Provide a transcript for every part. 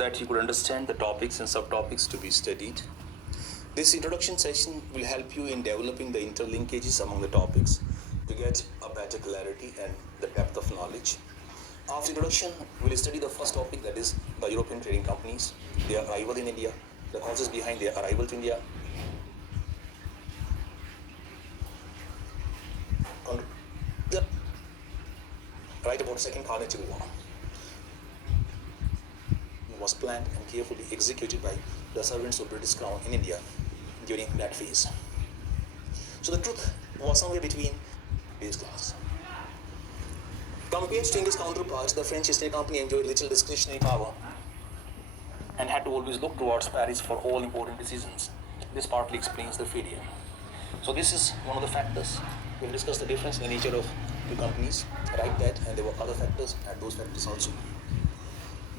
that you could understand the topics and subtopics to be studied. This introduction session will help you in developing the interlinkages among the topics to get a better clarity and the depth of knowledge. After introduction, we'll study the first topic, that is the European trading companies, their arrival in India, the causes behind their arrival to India, right about Second Carnatic War. It was planned and carefully executed by the servants of British Crown in India during that phase. So the truth was somewhere between these class. Compared to English counterparts, the French East India Company enjoyed little discretionary power and had to always look towards Paris for all important decisions. This partly explains the failure. So this is one of the factors. We'll discuss the difference in the nature of two companies, right? That, and there were other factors, and those factors also.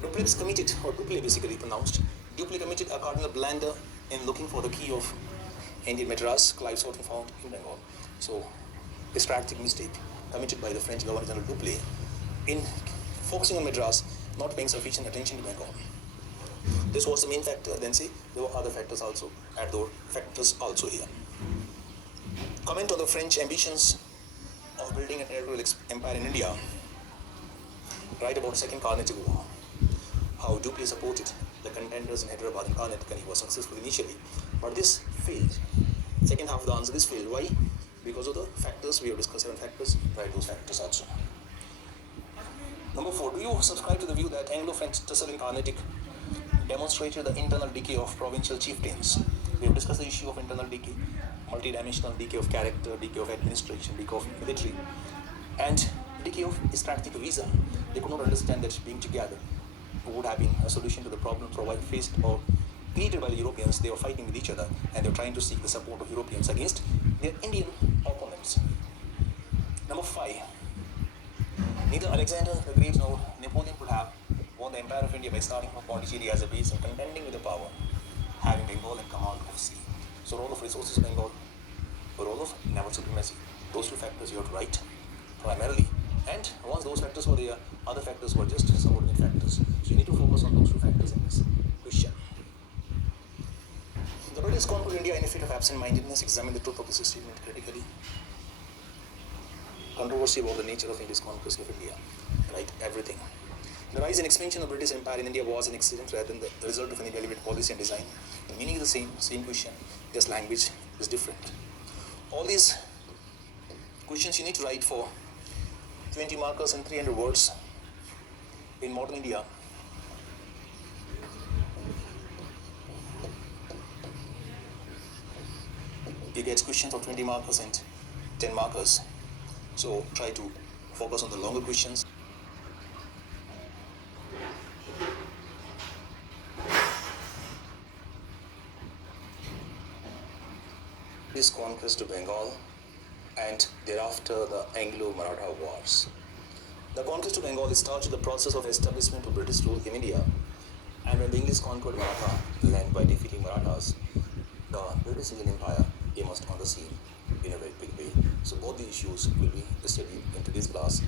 Dupleix committed, or Dupleix basically pronounced, Dupleix committed a cardinal blunder in looking for the key of Indian Madras, Clive Soughton found in Bengal. So, a strategic mistake committed by the French Governor General Dupleix in focusing on Madras, not paying sufficient attention to Bengal. This was the main factor. Then see, there were other factors also, and those factors also here. Comment on the French ambitions of building a territorial empire in India. Write about Second Carnatic War. How Dupleix supported the contenders in Hyderabad and Karnataka, and he was successful initially. But this failed. Second half of the answer is failed. Why? Because of the factors. We have discussed 7 factors. Write those factors also. Number 4. Do you subscribe to the view that Anglo-French tussle in Carnatic demonstrated the internal decay of provincial chieftains? We have discussed the issue of internal decay, multidimensional decay of character, decay of administration, decay of military, and decay of strategic vision. They could not understand that being together would have been a solution to the problems faced or created by the Europeans. They were fighting with each other, and they were trying to seek the support of Europeans against their Indian opponents. Number 5. Neither Alexander the Great nor Napoleon could have won the Empire of India by starting from Pondicherry as a base and contending with the power, having Bengal and command of sea. So role of resources of Bengal, the role of naval supremacy. Those 2 factors you have to write primarily. And once those factors were there, other factors were just subordinate factors. So you need to focus on those 2 factors in this question. The British conquered India in a fit of absent-mindedness. Examine the truth of this statement critically. Controversy about the nature of India's conquest of India. Right? Everything. The rise and expansion of the British Empire in India was an accident rather than the result of any deliberate policy and design. The meaning is the same question, just language is different. All these questions you need to write for 20 markers and 300 words in modern India. You get questions of 20 markers and 10 markers. So try to focus on the longer questions. This conquest of Bengal and thereafter the Anglo-Maratha Wars. The conquest of Bengal started the process of establishment of British rule in India, and when the English conquered Maratha land by defeating Marathas, the British Indian Empire emerged on the scene in a very big way. So both the issues will be studied into this class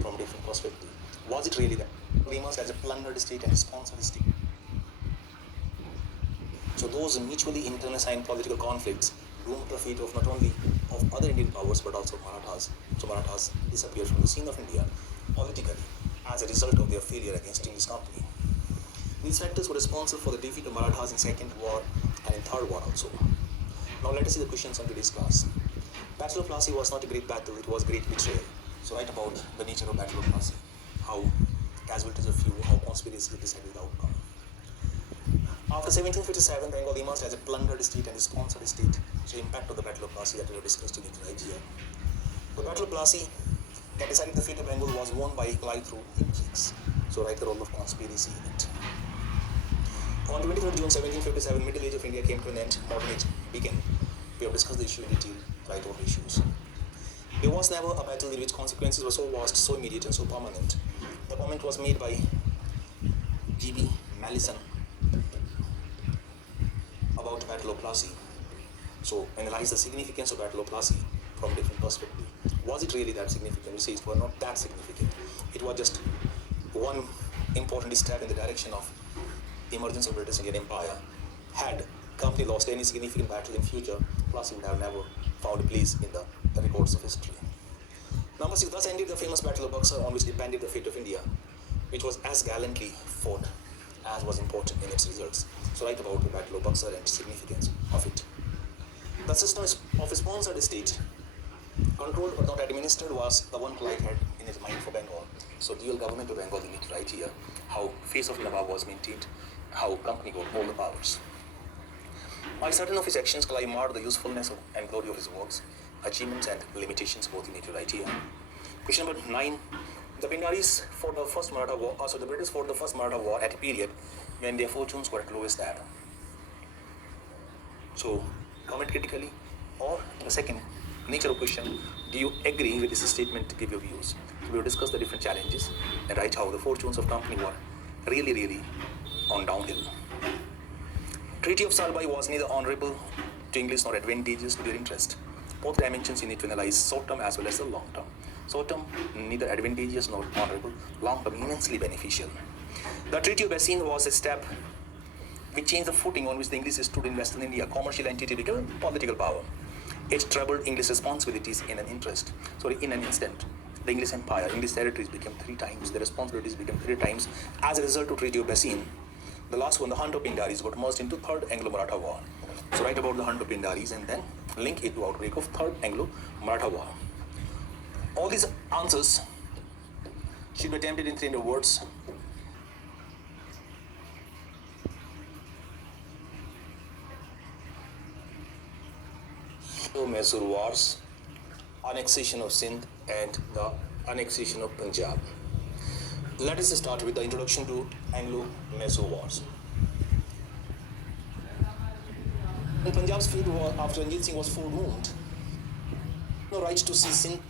from different perspectives. Was it really that? We emerged as a plundered state and a sponsored state. So those mutually internecine political conflicts doomed the fate of not only of other Indian powers but also Marathas. So Marathas disappeared from the scene of India politically as a result of their failure against English company. These factors were responsible for the defeat of Marathas in Second War and in Third War also. Now let us see the questions on today's class. Battle of Plassey was not a great battle, it was great betrayal. So write about the nature of Battle of Plassey, how casualties are few, how conspiracy decided the outcome. After 1757, Bengal emerged as a plundered state and a sponsored state. So impact of the Battle of Plassey that we have discussed in it right here. The Battle of Plassey that decided the fate of Bengal was won by Clive through intrigues. So write the role of conspiracy in it. On 23rd June 1757, Middle Age of India came to an end, modern age began. We have discussed the issue in detail, write all the issues. There was never a battle in which consequences were so vast, so immediate and so permanent. The comment was made by G.B. Malleson about the Battle of Plassey. So analyze the significance of Battle of Plassey from different perspectives. Was it really that significant? We say it was not that significant. It was just one important step in the direction of the emergence of British Indian Empire. Had company lost any significant battle in future, plus it would have never found a place in the records of history. Number 6, thus ended the famous Battle of Buxar, on which depended the fate of India, which was as gallantly fought as was important in its results. So write about the Battle of Buxar and significance of it. The system of a sponsored state, controlled but not administered, was the one Clive had in his mind for Bengal. So dual government of Bengal, you need to write here how face of Nawab was maintained, how company got all the powers. By certain of his actions, Clive marred the usefulness and glory of his works, achievements and limitations, both you need to write here. Question number 9. The Pindaris fought the first Maratha war, also the British fought the first Maratha war at a period when their fortunes were at lowest ebb. So, comment critically. Or the second nature of question, do you agree with this statement to give your views? So we will discuss the different challenges and write how the fortunes of company were really on downhill. Treaty of Salbai was neither honorable to English nor advantageous to their interest. Both dimensions you need to analyze, short term as well as the long term. Short term, neither advantageous nor honorable, long term, immensely beneficial. The Treaty of Bassein was a step which changed the footing on which the English stood in Western India. Commercial entity became political power. It trebled English responsibilities in an instant. The English Empire, English territories became 3 times, the responsibilities became 3 times. As a result of Treaty of Bassein, the last one, the Hunt of Pindaris, got merged into Third Anglo-Maratha War. So write about the Hunt of Pindaris and then link it to outbreak of Third Anglo-Maratha War. All these answers should be attempted in 300 words. So Mysore Wars, annexation of Sindh and the annexation of Punjab. Let us start with the introduction to Anglo-Mysore Wars. When Punjab's field war after Ranjit Singh was foredoomed, no right to see Sindh.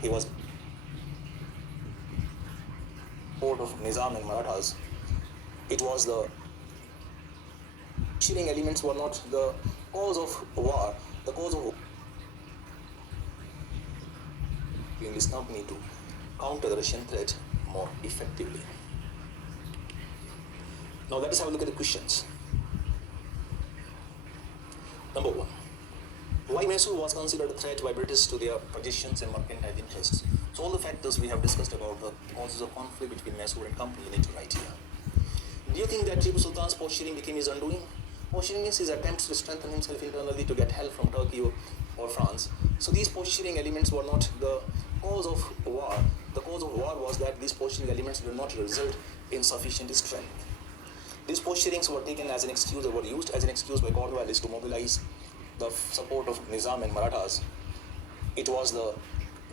He was port of Nizam and Marathas. It was the cheering elements were not the cause of war, the cause of English company to counter the Russian threat more effectively. Now let us have a look at the questions. Number 1. Why Mysore was considered a threat by British to their positions and mercantile interests? So all the factors we have discussed about the causes of conflict between Mysore and company, you need to write here. Do you think that Tipu Sultan's posturing became his undoing? Posturing is his attempts to strengthen himself internally to get help from Turkey or France. So these posturing elements were not the cause of war. The cause of war was that these posturing elements did not result in sufficient strength. These posturings were taken as an excuse, or were used as an excuse by Cornwallis to mobilize the support of Nizam and Marathas. It was the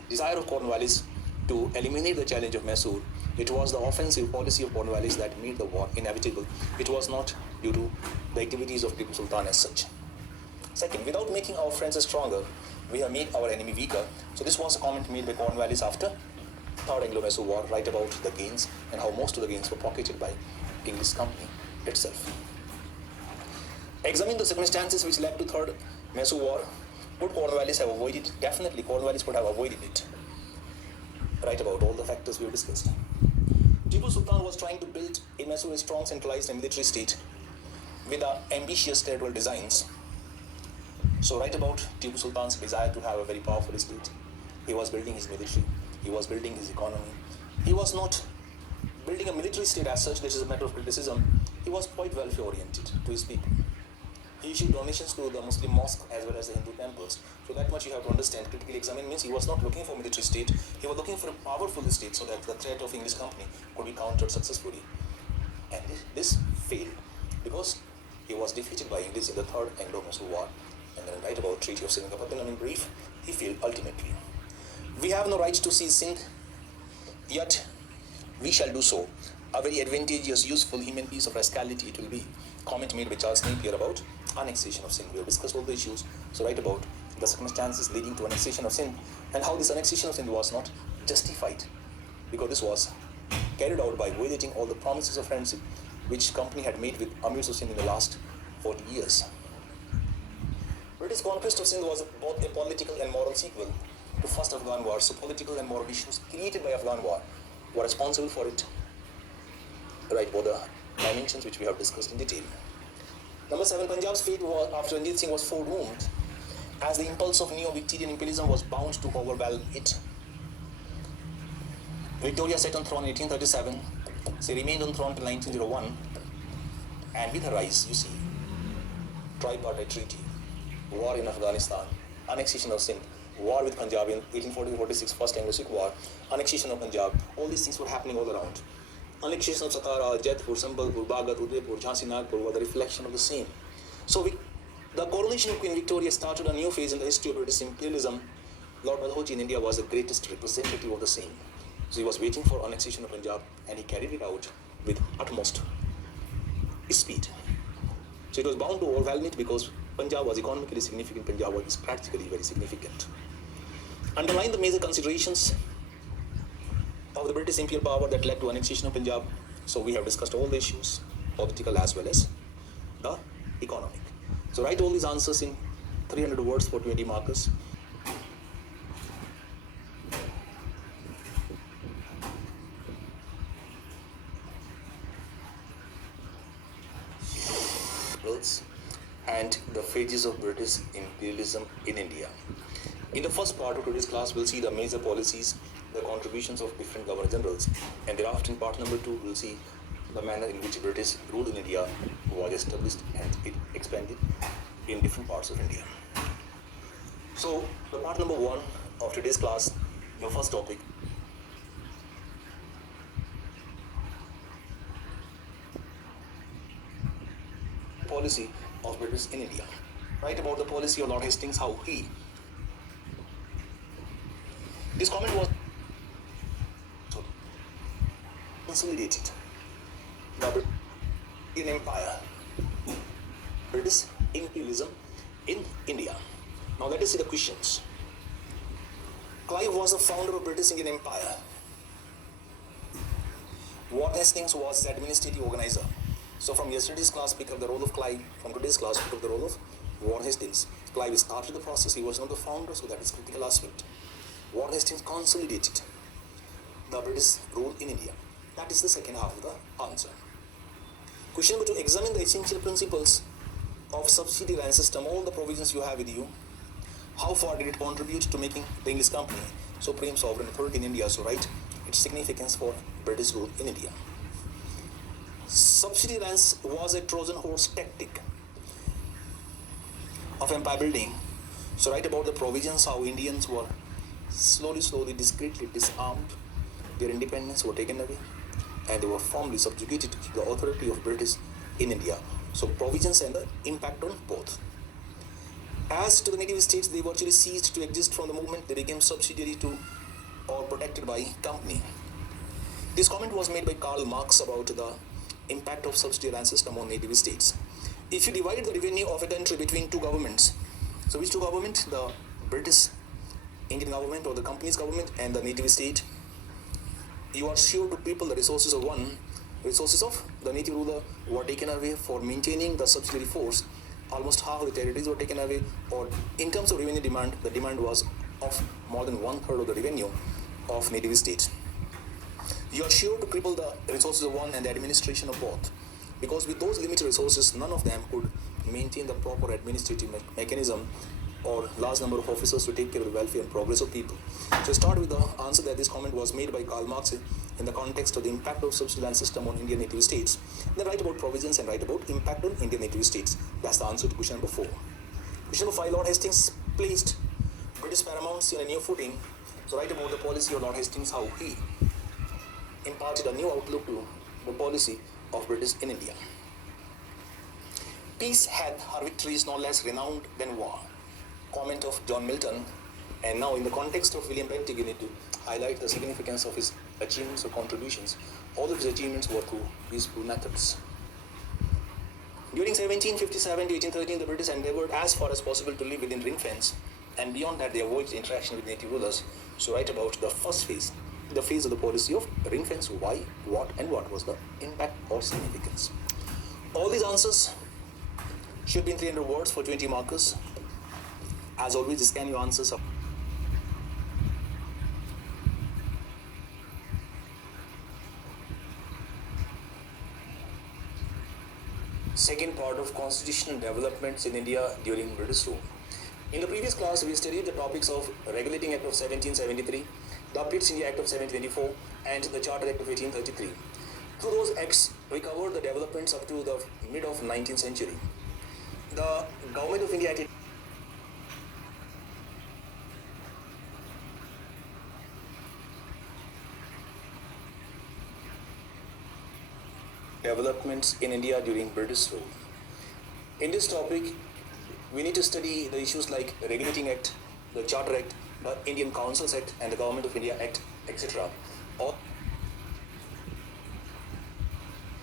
desire of Cornwallis to eliminate the challenge of Mysore. It was the offensive policy of Cornwallis that made the war inevitable. It was not due to the activities of Tipu Sultan as such. Second, without making our friends stronger, we have made our enemy weaker. So this was a comment made by Cornwallis after Third Anglo-Mysore War, right about the gains and how most of the gains were pocketed by English company itself. Examine the circumstances which led to Third Mysore War. Would Cornwallis have avoided it? Definitely Cornwallis would have avoided it. Write about all the factors we have discussed. Tipu Sultan was trying to build in Mysore a strong centralized and military state with ambitious territorial designs. So write about Tipu Sultan's desire to have a very powerful state. He was building his military. He was building his economy. He was not building a military state as such. This is a matter of criticism. He was quite welfare oriented to his people. He issued donations to the Muslim mosque as well as the Hindu temples. So that much you have to understand. Critically examine means he was not looking for a military state. He was looking for a powerful state so that the threat of English company could be countered successfully. And this failed because he was defeated by English in the Third Anglo-Mysore War. And then write about Treaty of Seringapatam in brief. He failed ultimately. We have no right to seize Sindh, yet we shall do so. A very advantageous, useful, human piece of rascality it will be. Comment made by Charles Napier about annexation of Sindh. We have discussed all the issues. So write about the circumstances leading to annexation of Sindh and how this annexation of Sindh was not justified, because this was carried out by violating all the promises of friendship which company had made with Amir Hussain in the last 40 years. British conquest of Sindh was both a political and moral sequel to First Afghan War. So political and moral issues created by Afghan War were responsible for it, right, both the dimensions which we have discussed in detail. Number 7, Punjab's fate was, after Ranjit Singh was foredoomed, as the impulse of neo-Victorian imperialism was bound to overwhelm it. Victoria sat on throne in 1837, she remained on throne till 1901, and with her rise, you see, tripartite treaty, war in Afghanistan, annexation of Sindh, war with Punjab in 1840-46, First Anglo-Sikh War, annexation of Punjab, all these things were happening all around. Annexation of Satara, Jaipur, Sambalpur, Bhagat, Udaipur, Jhansi, Nagpur were the reflection of the same. So the coronation of Queen Victoria started a new phase in the history of British imperialism. Lord Dalhousie in India was the greatest representative of the same. So he was waiting for annexation of Punjab, and he carried it out with utmost speed. So it was bound to overwhelm it because Punjab was economically significant, Punjab was practically very significant. Underlying the major considerations of the British imperial power that led to annexation of Punjab, so we have discussed all the issues, political as well as the economic. So write all these answers in 300 words for 20 markers. And the phases of British imperialism in India. In the first part of today's class, we'll see the major policies, the contributions of different governor generals, and thereafter in part number 2, we'll see the manner in which British rule in India was established and it expanded in different parts of India. So, the part number 1 of today's class, the first topic, policy of British in India. Write about the policy of Lord Hastings, how he. This comment was consolidated the Indian Empire, British imperialism in India. Now let us see the questions. Clive was the founder of British Indian Empire. Lord Hastings was the administrative organizer. So from yesterday's class, pick up the role of Clive. From today's class, pick up the role of Lord Hastings. Clive started the process. He was not the founder, so that is critical aspect. Lord Hastings consolidated the British rule in India. That is the second half of the answer. Question number 2. Examine the essential principles of subsidy land system. All the provisions you have with you. How far did it contribute to making the English company supreme sovereign authority in India? So write its significance for British rule in India. Subsidy lands was a Trojan horse tactic of empire building. So write about the provisions, how Indians were slowly, discreetly disarmed, their independence were taken away, and they were firmly subjugated to the authority of British in India. So provisions and the impact on both. As to the native states, they virtually ceased to exist from the moment they became subsidiary to or protected by company. This comment was made by Karl Marx about the impact of subsidy land system on native states. If you divide the revenue of a country between two governments, so which two governments? The British Indian government or the company's government and the native state, you are sure to people the resources of one, resources of the native ruler were taken away for maintaining the subsidiary force. Almost half of the territories were taken away, or in terms of revenue demand, the demand was of more than 1/3 of the revenue of native states. You are sure to cripple the resources of one and the administration of both, because with those limited resources, none of them could maintain the proper administrative mechanism or large number of officers to take care of the welfare and progress of people. So start with the answer that this comment was made by Karl Marx in the context of the impact of subsidy land system on Indian native states. Then write about provisions and write about impact on Indian native states. That's the answer to question number 4. Question number 5, Lord Hastings placed British paramountcy on a new footing. So write about the policy of Lord Hastings, how he imparted a new outlook to the policy of British in India. Peace had her victories no less renowned than war. Comment of John Milton. And now in the context of William Bentinck, you need to highlight the significance of his achievements or contributions. All of his achievements were through peaceful methods. During 1757 to 1813, the British endeavored as far as possible to live within ring fence, and beyond that they avoided interaction with native rulers. So write about the first phase, the phase of the policy of ring fence. Why, what, and what was the impact or significance? All these answers should be in 300 words for 20 markers. As always, scan your answers up. Second part of constitutional developments in India during British rule. In the previous class, we studied the topics of Regulating Act of 1773, the Updates India Act of 1724, and the Charter Act of 1833. Through those acts, we covered the developments up to the mid of 19th century. The Government of India Act developments in India during British rule. In this topic, we need to study the issues like Regulating Act, the Charter Act, the Indian Councils Act, and the Government of India Act, etc. All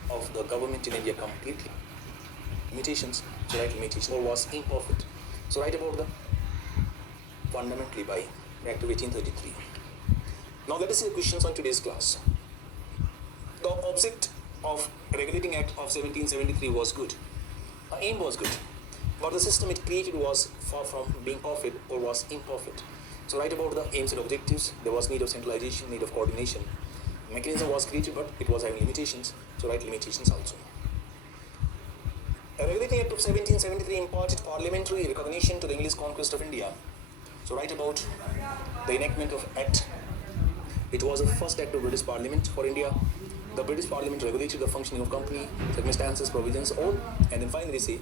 of the government in India completely. Limitations, so right limitation, or was imperfect. So write about the fundamentally by Act of 1833. Now let us see the questions on today's class. The object of Regulating Act of 1773 was good. The aim was good, but the system it created was far from being perfect or was imperfect. So write about the aims and objectives. There was need of centralization, need of coordination. Mechanism was created, but it was having limitations. So write limitations also. The Regulating Act of 1773 imparted parliamentary recognition to the English conquest of India. So write about the enactment of Act. It was the first act of British Parliament for India. The British Parliament regulated the functioning of company, circumstances, provisions, all, and then finally say,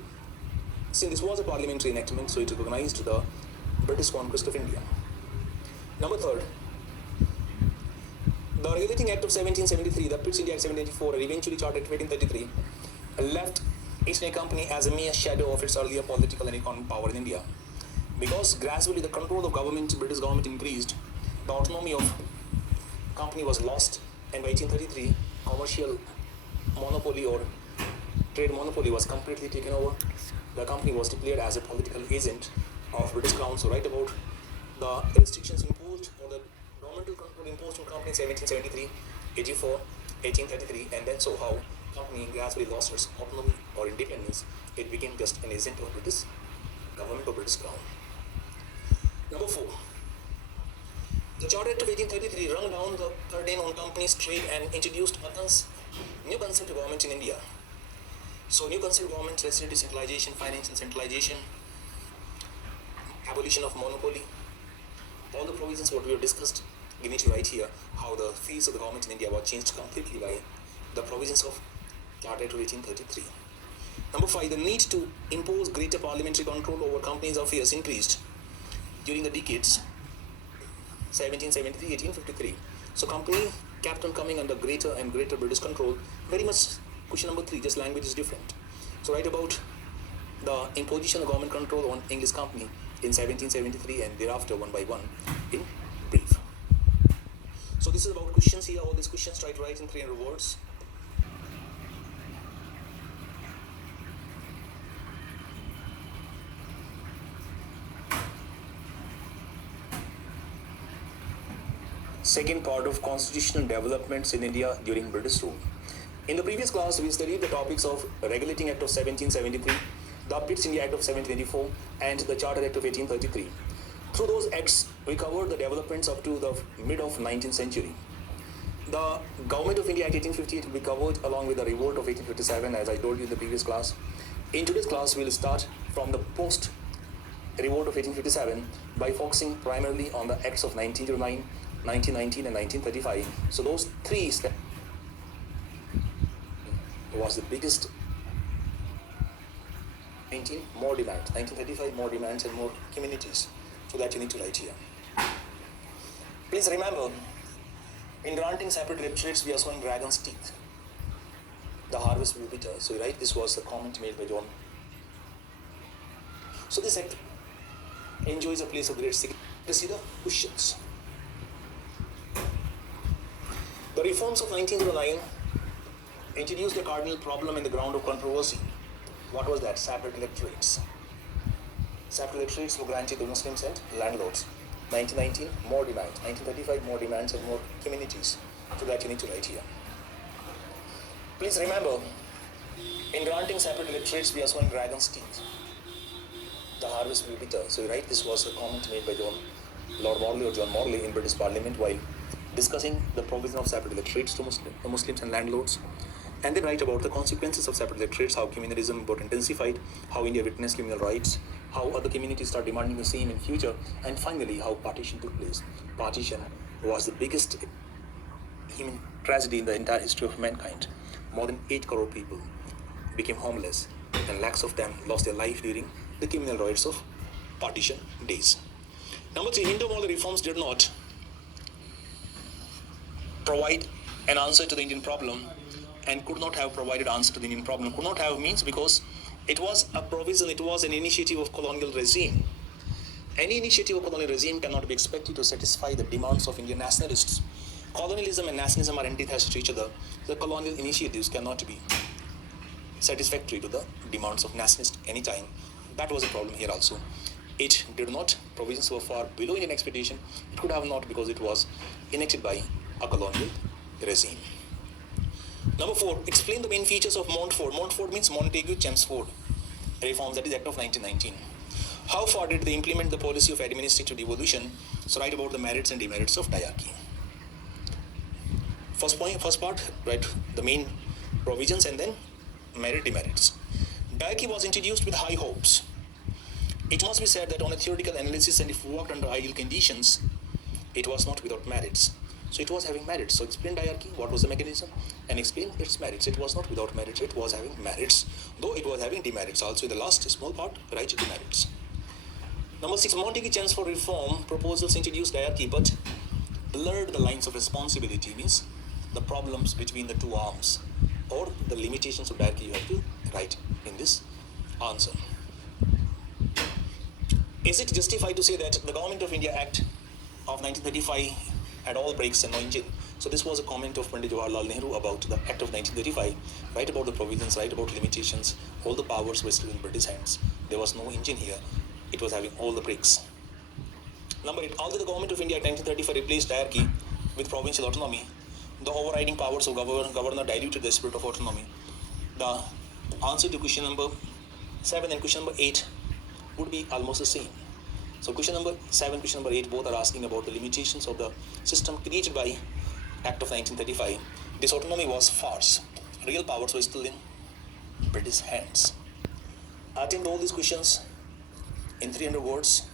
since this was a parliamentary enactment, so it recognized the British conquest of India. Number third, the Regulating Act of 1773, the Updates India Act 1784, and eventually Charter Act of 1833, left East India Company as a mere shadow of its earlier political and economic power in India. Because gradually the control of government, British government increased, the autonomy of company was lost, and by 1833, commercial monopoly or trade monopoly was completely taken over. The company was declared as a political agent of British Crown. So write about the restrictions imposed or the governmental control imposed on company in 1773, 84, 1833, and then so how company gradually lost its autonomy or independence. It became just an agent of British government or British Crown. Number four, the Charter Act of 1833 rung down the curtain on companies' trade and introduced a new concept of government in India. So new concept of government, legislative centralization, financial centralization, abolition of monopoly, all the provisions what we have discussed. We need to write here how the face of the government in India was changed completely by the provisions of Charter Act of 1833. Number five, the need to impose greater parliamentary control over companies' affairs increased during the decades 1773, 1853. So company kept on coming under greater and greater British control. Very much question number three, just language is different. So write about the imposition of government control on English company in 1773 and thereafter one by one in brief. So this is about questions here. All these questions try to write in 300 words. Second part of constitutional developments in India during British rule. In the previous class, we studied the topics of Regulating Act of 1773, the Updates India Act of 1724, and the Charter Act of 1833. Through those acts, we covered the developments up to the mid of 19th century. The Government of India Act 1858 will be covered along with the Revolt of 1857, as I told you in the previous class. In today's class, we will start from the post-Revolt of 1857 by focusing primarily on the acts of 1909, 1919 and 1935. So those three steps was the biggest. 19 more demands, 1935 more demands and more communities. So that you need to write here. Please remember, in granting separate electorates, we are showing dragon's teeth. The harvest will be bitter. So you write, this was the comment made by John. So this act enjoys a place of great significance. Let's see the questions. The reforms of 1909 introduced the cardinal problem and the ground of controversy. What was that? Separate electorates. Separate electorates were granted to Muslims and landlords. 1919, more demands. 1935, more demands and more communities. So that you need to write here. Please remember, in granting separate electorates, we are showing dragon's teeth. the harvest will be bitter. So right, this was a comment made by Lord Morley or John Morley in British Parliament while discussing the provision of separate electorates to Muslims and landlords. And they write about the consequences of separate electorates, how communalism got intensified, how India witnessed communal rights, how other communities start demanding the same in future, and finally how partition took place. Partition was the biggest human tragedy in the entire history of mankind. More than 8 crore people became homeless, and lakhs of them lost their life during the communal rights of partition days. Number 3, Indo-Mongol reforms did not provide an answer to the Indian problem and could not have provided answer to the Indian problem. Could not have means because it was a provision, it was an initiative of colonial regime. Any initiative of colonial regime cannot be expected to satisfy the demands of Indian nationalists. Colonialism and nationalism are antithesis to each other. The colonial initiatives cannot be satisfactory to the demands of nationalists anytime. That was a problem here also. It did not, provisions were far below Indian expectation. It could have not because it was enacted by a colonial regime. Number 4, explain the main features of Montfort. Montfort means Montagu-Chelmsford reforms, that is Act of 1919. How far did they implement the policy of administrative devolution? So write about the merits and demerits of diarchy. First part, write the main provisions and then merit demerits. Diarchy was introduced with high hopes. It must be said that on a theoretical analysis and if worked under ideal conditions, it was not without merits. So it was having merits. So explain diarchy, what was the mechanism, and explain its merits. It was not without merits, it was having merits, though it was having demerits. Also in the last small part, write demerits. Number 6, Montagu-Chelmsford reform proposals introduced diarchy but blurred the lines of responsibility, means the problems between the two arms or the limitations of diarchy you have to write in this answer. Is it justified to say that the Government of India Act of 1935 had all brakes and no engine? So this was a comment of Pandit Jawaharlal Nehru about the Act of 1935. Write about the provisions, write about limitations. All the powers were still in British hands. There was no engine here. It was having all the brakes. Number 8, although the Government of India Act 1935 replaced diarchy with provincial autonomy, the overriding powers of governor diluted the spirit of autonomy. The answer to question number 7 and question number 8 would be almost the same. So question number 7, question number 8, both are asking about the limitations of the system created by Act of 1935. This autonomy was farce. Real powers were still in British hands. Attempt all these questions in 300 words.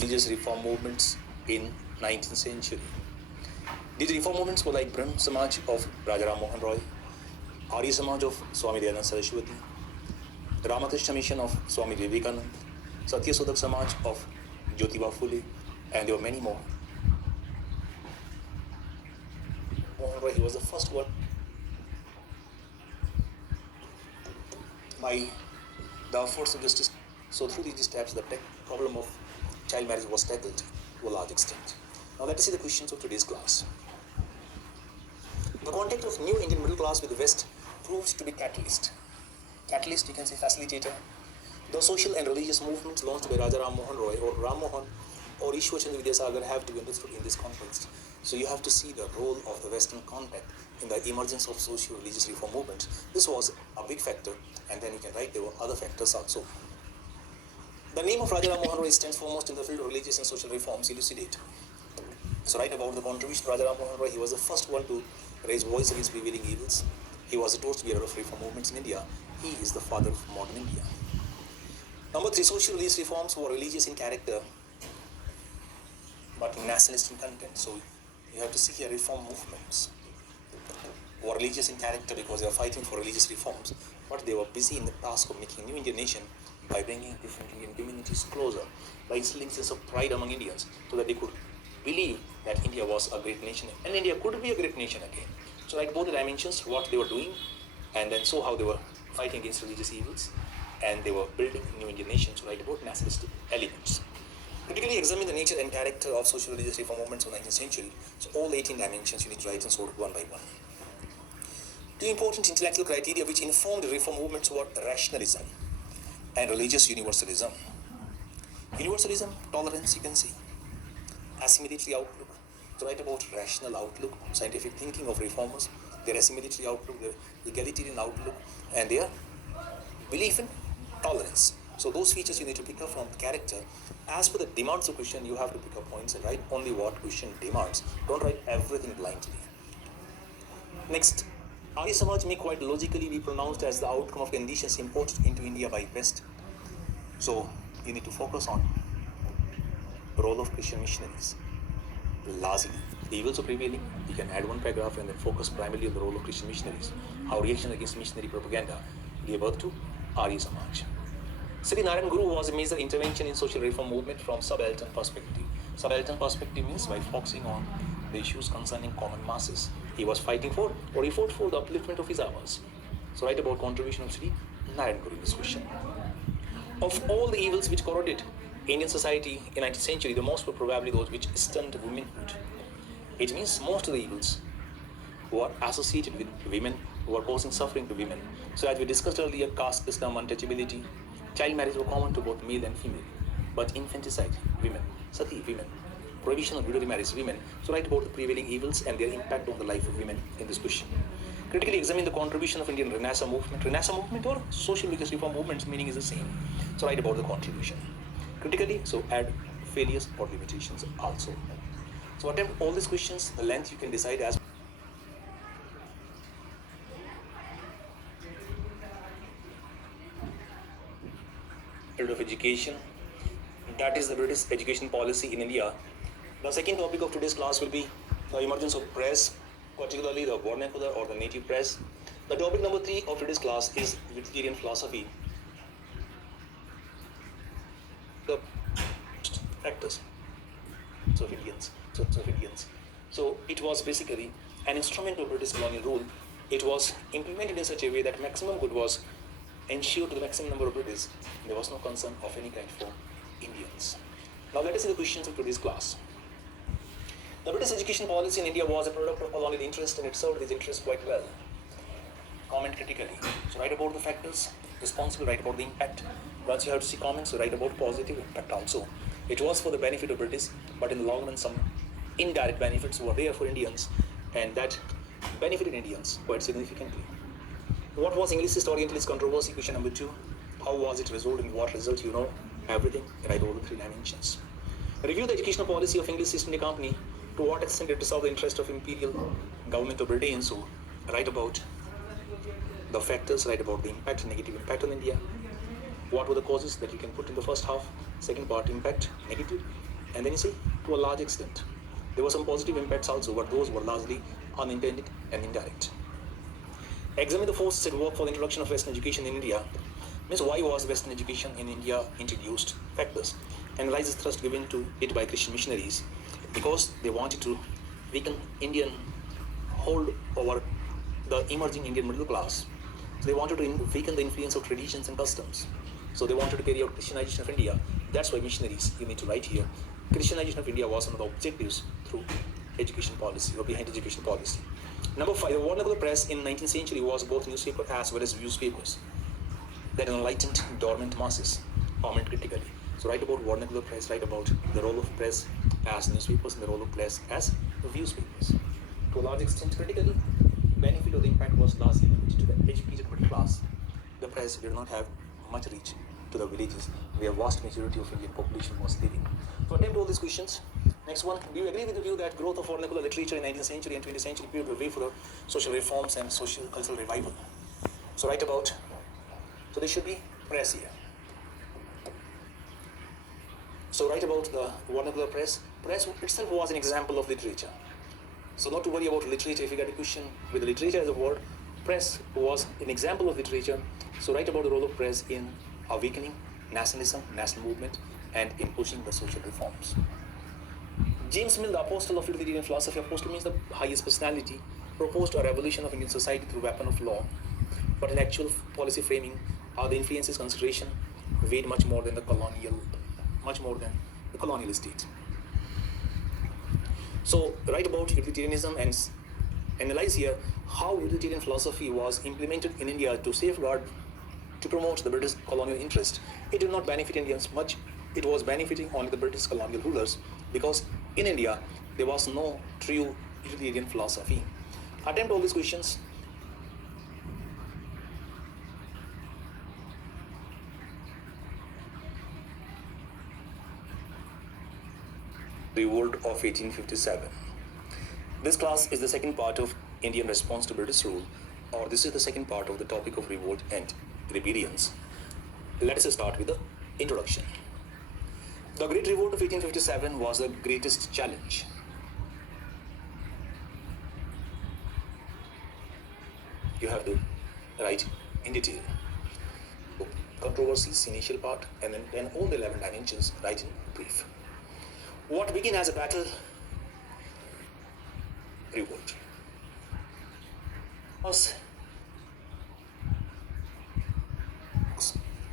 Religious reform movements in 19th century. These reform movements were like Brahm Samaj of Raja Ram Mohan Roy, Arya Samaj of Swami Dayanand Saraswati, Ramakrishna Mission of Swami Vivekanand, Satya Sodak Samaj of Jyotiba Phule, and there were many more. Mohan Roy, he was the first one by the efforts of justice. So through these steps, the problem of child marriage was tackled to a large extent. Now let us see the questions of today's class. The contact of new Indian middle class with the West proved to be catalyst. Catalyst, you can say facilitator. The social and religious movements launched by Raja Ram Mohan Roy or Ram Mohan or Ishwar Chandra Vidyasagar have to be understood in this context. So you have to see the role of the Western contact in the emergence of socio-religious reform movements. This was a big factor, and then you can write there were other factors also. The name of Raja Ram Mohan Roy stands foremost in the field of religious and social reforms. Elucidate. So write about the contribution of Raja Ram Mohan Roy. He was the first one to raise voice against prevailing evils. He was a torchbearer of reform movements in India. He is the father of modern India. Number 3, social religious reforms were religious in character, but nationalist in content. So you have to see here reform movements were religious in character because they were fighting for religious reforms, but they were busy in the task of making a new Indian nation by bringing different Indian communities closer, by instilling sense of pride among Indians so that they could believe that India was a great nation and India could be a great nation again. So like both the dimensions, what they were doing, and then so how they were fighting against religious evils, and they were building a new Indian nation. So write about nationalistic elements. Critically examine the nature and character of social religious reform movements of the 19th century. So all 18 dimensions you need to write and sort one by one. Two important intellectual criteria which informed the reform movements were rationalism and religious universalism. Universalism, tolerance, you can see. Assimilatory outlook. To write about rational outlook, scientific thinking of reformers, their assimilatory outlook, their egalitarian outlook, and their belief in tolerance. So those features you need to pick up from the character. As per the demands of question, you have to pick up points and write only what question demands. Don't write everything blindly. Next, Arya Samaj may quite logically be pronounced as the outcome of conditions imported into India by West. So you need to focus on the role of Christian missionaries. Largely, the evils of prevailing, you can add one paragraph and then focus primarily on the role of Christian missionaries. How reaction against missionary propaganda gave birth to Arya Samaj. Sri Narayan Guru was a major intervention in social reform movement from subaltern perspective. Subaltern perspective means by focusing on the issues concerning common masses. He was fighting for, or he fought for the upliftment of his hours. So write about contribution of Sri Narayan Guru in this question. Of all the evils which corroded Indian society in 19th century, the most were probably those which stunned womanhood. It means most of the evils were associated with women, who were causing suffering to women. So as we discussed earlier, caste system, untouchability, child marriage were common to both male and female. But infanticide, women, sati, women, prohibition of widow marriage, women. So write about the prevailing evils and their impact on the life of women in this question. Critically examine the contribution of Indian Renaissance movement or social religious reform movements, meaning is the same. So write about the contribution. Critically, so add failures or limitations also. So attempt all these questions, the length you can decide as field of education. That is the British education policy in India. The second topic of today's class will be the emergence of press, particularly the vernacular or the native press. The topic number 3 of today's class is utilitarian philosophy. The factors of Indians. So it was basically an instrument of British colonial rule. It was implemented in such a way that maximum good was ensured to the maximum number of British. There was no concern of any kind for Indians. Now let us see the questions of today's class. The British education policy in India was a product of colonial interest and it served these interests quite well. Comment critically. So write about the factors responsible, write about the impact. Once you have to see comments, so write about positive impact also. It was for the benefit of British, but in the long run some indirect benefits were there for Indians and that benefited Indians quite significantly. What was Englishist Orientalist controversy? Question number 2. How was it resolved and what result? You know everything. Write all the 3 dimensions. Review the educational policy of English East India Company. To what extent it served the interest of imperial government of Britain. So write about the factors, write about the impact, negative impact on India. What were the causes that you can put in the first half? Second part, impact, negative. And then you say, to a large extent. There were some positive impacts also, but those were largely unintended and indirect. Examine the forces at work for the introduction of Western education in India. Means why was Western education in India introduced? Factors. Analyze the thrust given to it by Christian missionaries. Because they wanted to weaken Indian hold over the emerging Indian middle class. So they wanted to weaken the influence of traditions and customs. So they wanted to carry out Christianization of India. That's why missionaries, you need to write here. Christianization of India was one of the objectives through education policy or behind education policy. Number 5, the vernacular press in 19th century was both newspaper as well as newspapers that enlightened dormant masses. Comment critically. So write about vernacular press, write about the role of press as newspapers and the role of press as newspapers. To a large extent, critically, benefit of the impact was largely limited to the educated middle class. The press did not have much reach to the villages where vast majority of Indian population was living. So attempt all these questions. Next one, do you agree with the view that growth of vernacular literature in 19th century and 20th century paved the way for the social reforms and social cultural revival? So write about, so there should be press here. So write about the vernacular press. Press itself was an example of literature. So not to worry about literature if you get a question with literature as a word. Press was an example of literature. So write about the role of press in awakening nationalism, national movement, and in pushing the social reforms. James Mill, the apostle of utilitarian philosophy, apostle means the highest personality, proposed a revolution of Indian society through weapon of law. But in actual policy framing, the influences consideration weighed much more than the colonial state. So write about utilitarianism and analyze here how utilitarian philosophy was implemented in India to safeguard, to promote the British colonial interest. It did not benefit Indians much. It was benefiting only the British colonial rulers because in India there was no true utilitarian philosophy. Attempt all these questions. Revolt of 1857. This class is the second part of Indian response to British rule, or this is the second part of the topic of revolt and rebellions. Let us start with the introduction. The Great Revolt of 1857 was the greatest challenge. You have to write in detail. Controversies, initial part, and then all the 11 dimensions, write in brief. What began as a battle, revolt, was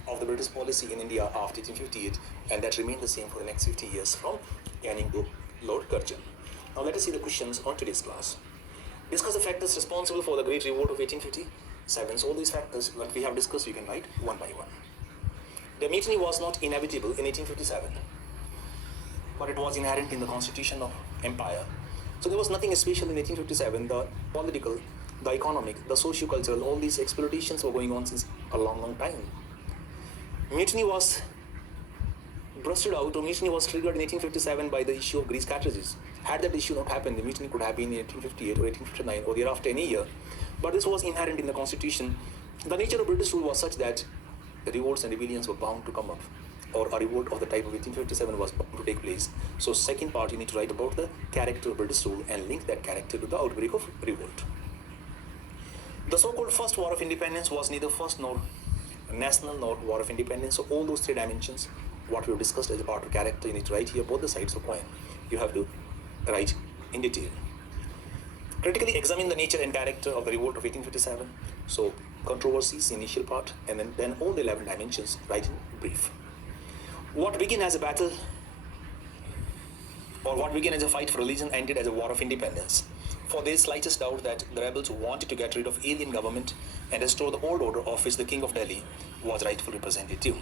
of the British policy in India after 1858, and that remained the same for the next 50 years from Canning to Lord Curzon. Now let us see the questions on today's class. Discuss the factors responsible for the Great Revolt of 1857. So all these factors that we have discussed, you can write one by one. The mutiny was not inevitable in 1857, but it was inherent in the constitution of empire. So there was nothing special in 1857. The political, the economic, the socio-cultural, all these exploitations were going on since a long time. Mutiny was busted out, or mutiny was triggered in 1857 by the issue of grease cartridges. Had that issue not happened, the mutiny could have been in 1858 or 1859 or thereafter any year. But this was inherent in the constitution. The nature of British rule was such that the revolts and rebellions were bound to come up, or a revolt of the type of 1857 was bound to take place. So second part, you need to write about the character of British rule and link that character to the outbreak of revolt. The so-called first war of independence was neither first nor national nor war of independence. So all those three dimensions, what we have discussed as a part of character, you need to write here both the sides of coin. You have to write in detail. Critically examine the nature and character of the revolt of 1857. So controversies, initial part, and then all the 11 dimensions, write in brief. What began as a battle, or what began as a fight for religion, ended as a war of independence. For there is slightest doubt that the rebels wanted to get rid of alien government and restore the old order of which the King of Delhi was rightful representative.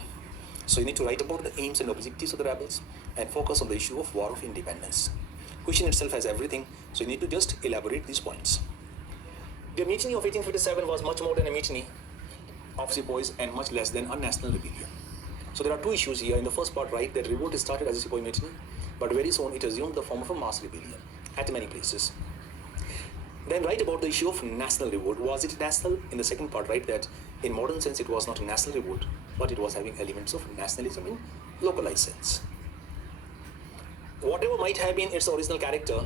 So you need to write about the aims and objectives of the rebels and focus on the issue of war of independence. Question itself has everything, so you need to just elaborate these points. The mutiny of 1857 was much more than a mutiny of sepoys and much less than a national rebellion. So there are two issues here. In the first part, write that revolt started as a sepoy mutiny, but very soon it assumed the form of a mass rebellion at many places. Then write about the issue of national revolt. Was it national? In the second part, write that in modern sense it was not a national revolt, but it was having elements of nationalism in localized sense. Whatever might have been its original character,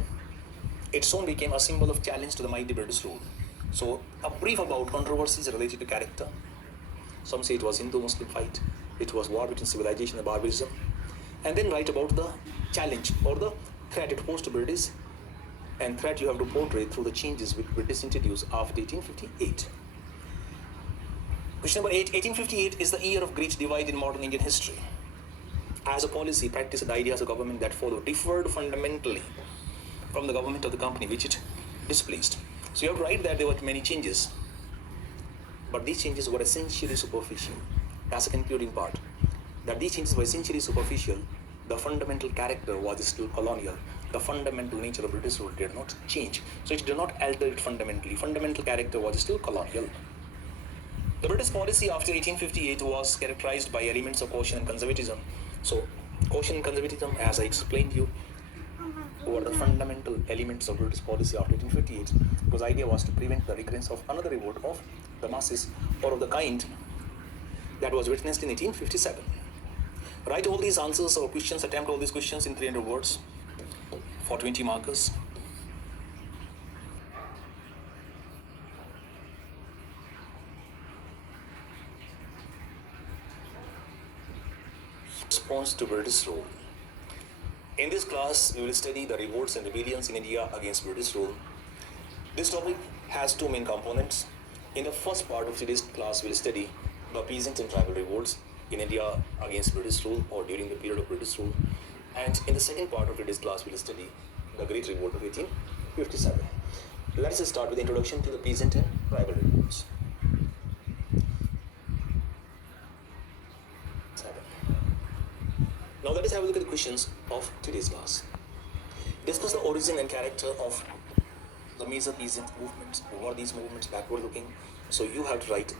it soon became a symbol of challenge to the mighty British rule. So a brief about controversies related to character. Some say it was Hindu-Muslim fight, it was war between civilization and barbarism. And then write about the challenge or the threat it posed to British, and threat you have to portray through the changes which British introduced after 1858. Question number 8. 1858 is the year of great divide in modern Indian history. As a policy, practice and ideas of government that followed differed fundamentally from the government of the company which it displaced. So you have to write that there were many changes, but these changes were essentially superficial. That's a concluding part. That these changes were essentially superficial. The fundamental character was still colonial. The fundamental nature of British rule did not change. So it did not alter it fundamentally. Fundamental character was still colonial. The British policy after 1858 was characterized by elements of caution and conservatism. So caution and conservatism, as I explained to you, were the fundamental elements of British policy after 1858, because the idea was to prevent the recurrence of another revolt of the masses or of the kind that was witnessed in 1857. Write all these answers or questions, attempt all these questions in 300 words for 20 markers. Response to British rule. In this class, we will study the revolts and rebellions in India against British rule. This topic has two main components. In the first part of today's class, we will study the peasant and tribal revolts in India against British rule or during the period of British rule. And in the second part of today's class, we will study the Great Revolt of 1857. Let us start with the introduction to the peasant and tribal revolts. Now let us have a look at the questions of today's class. Discuss the origin and character of the major peasant movements. What are these movements? Backward looking. So you have to write